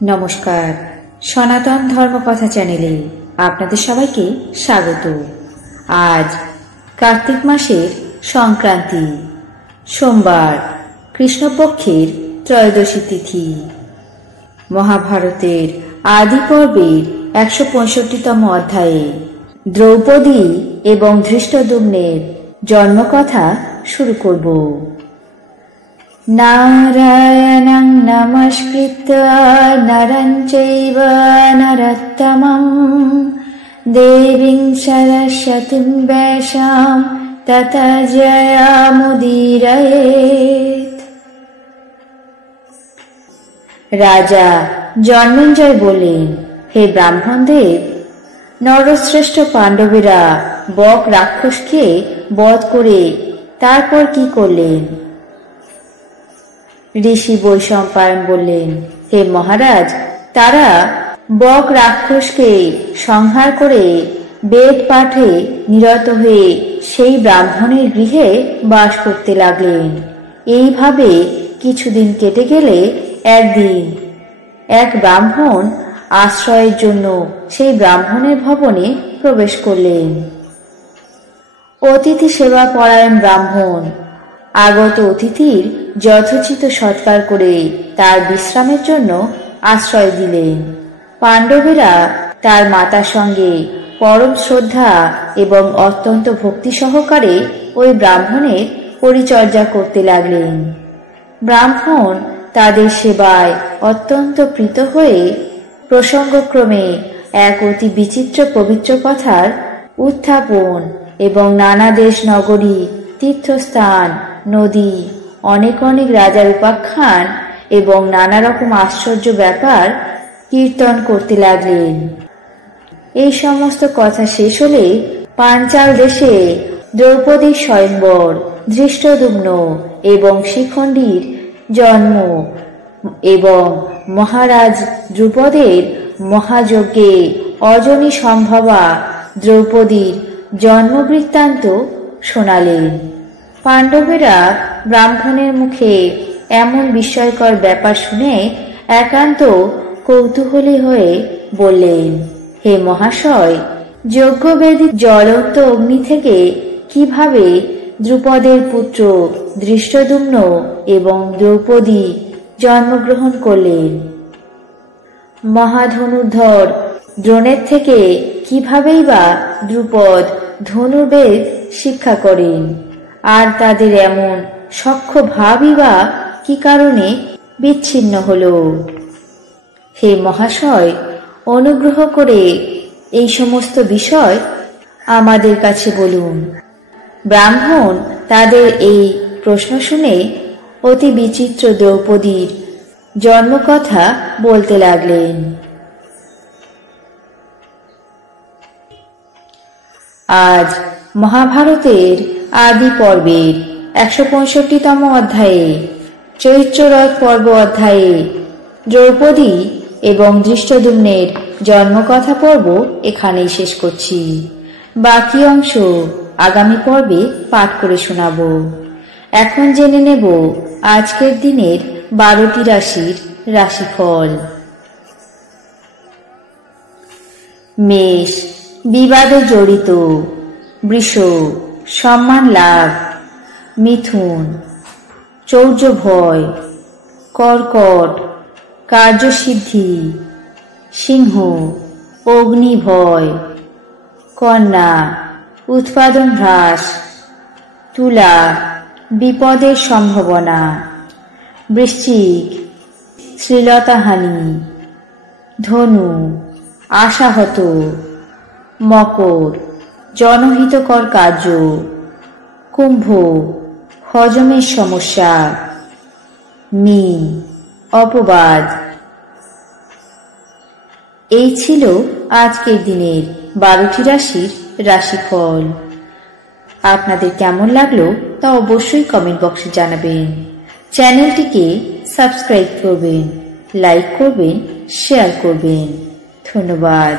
নমস্কার, সনাতন ধর্মকথা চ্যানেলে আপনাদের সবাইকে স্বাগত। আজ কার্তিক মাসের সংক্রান্তি, সোমবার, কৃষ্ণপক্ষের ত্রয়োদশী তিথি। মহাভারতের আদি পর্বের ১৬৫তম অধ্যায়ে দ্রৌপদী এবং ধৃষ্টদ্যুম্নের জন্মকথা শুরু করব। নারায়ণং নমস্কৃত্য নরং চৈব নরোত্তমং দেবীং সরস্বতীং ব্যাসাং ততো জয়মুদীরয়েৎ। রাজা জন্মেঞ্জয় বললেন, হে ব্রাহ্মণদেব, নরশ্রেষ্ঠ পাণ্ডবেরা বক রাক্ষসকে বধ করে তারপর কি করলেন? ঋষি বৈশম্পায়ন বললেন, হে মহারাজ, তারা বক রাক্ষসকে সংহার করে বেদ পাঠে নিরত হয়ে সেই ব্রাহ্মণের গৃহে বাস করতে লাগলেন। এইভাবে কিছুদিন কেটে গেলে একদিন এক ব্রাহ্মণ আশ্রয়ের জন্য সেই ব্রাহ্মণের ভবনে প্রবেশ করলেন। অতিথি সেবা পরায়ণ ব্রাহ্মণ আগত অতিথির যথোচিত সৎকার করে তার বিশ্রামের জন্য আশ্রয় দিলেন। পাণ্ডবেরা তার মাতার সঙ্গে পরম শ্রদ্ধা এবং অত্যন্ত ভক্তি সহকারে ওই ব্রাহ্মণের পরিচর্যা করতে লাগলেন। ব্রাহ্মণ তাদের সেবায় অত্যন্ত প্রীত হয়ে প্রসঙ্গক্রমে এক অতি বিচিত্র পবিত্র কথার উত্থাপন এবং নানা দেশ নগরী, তীর্থস্থান, নদী, অনেক অনেক রাজার উপাখ্যান এবং নানা রকম আশ্চর্য ব্যাপার কীর্তন করতে লাগলেন। এই সমস্ত কথা শেষ হলে পাঞ্চাল দেশে দ্রৌপদীর স্বয়ংবর, ধৃষ্টদ্যুম্ন এবং শিখণ্ডীর জন্ম এবং মহারাজ দ্রুপদের মহাযজ্ঞে অজনী সম্ভবা দ্রৌপদীর জন্মবৃত্তান্ত শোনালেন। পাণ্ডবেরা ব্রাহ্মণের মুখে এমন বিস্ময়কর ব্যাপার শুনে একান্ত কৌতূহলী হয়ে বললেন, হে মহাশয়, যজ্ঞবেদী জ্বলন্ত অগ্নি থেকে কিভাবে দ্রুপদের পুত্র ধৃষ্টদ্যুম্ন এবং দ্রৌপদী জন্মগ্রহণ করলেন? মহাধনুর্ধর দ্রোণের থেকে কিভাবেই বা দ্রুপদ ধনুর্বেদ শিক্ষা করেন? আর তাদের এমন সখ্য ভাবই বা কি কারণে বিচ্ছিন্ন হল? হে মহাশয়, অনুগ্রহ করে এই সমস্ত বিষয় আমাদের কাছে বলুন। ব্রাহ্মণ তাদের এই প্রশ্ন শুনে অতি বিচিত্র দ্রৌপদীর জন্মকথা বলতে লাগলেন। আজ মহাভারতের আদি পর্বের ১৬৫তম অধ্যায়ে চৈত্ররথ পর্ব অধ্যায়ে দ্রৌপদী এবং ধৃষ্টদ্যুম্নের জন্মকথা পর্ব এখানেই শেষ করছি। বাকি অংশ আগামী পর্বে পাঠ করে শোনাব। এখন জেনে নেব আজকের দিনের ১২টি রাশির রাশিফল। মেষ, বিবাদে জড়িত। বৃষ, সম্মান লাভ। মিথুন, চৌর্য ভয়। কর্কট, কার্যসিদ্ধি। সিংহ, অগ্নি ভয়। কন্যা, উৎপাদন হ্রাস। তুলা, বিপদের সম্ভাবনা। বৃশ্চিক, শ্লীলতাহানি। ধনু, আশাহত। মকর, জনহিতকর কার্য। কুম্ভ, হজমের সমস্যা। মীন, অপবাদ। এই ছিল আজকের দিনের ১২টি রাশির রাশিফল। আপনাদের কেমন লাগলো তা অবশ্যই কমেন্ট বক্সে জানাবেন। চ্যানেলটিকে সাবস্ক্রাইব করবেন, লাইক করবেন, শেয়ার করবেন। ধন্যবাদ।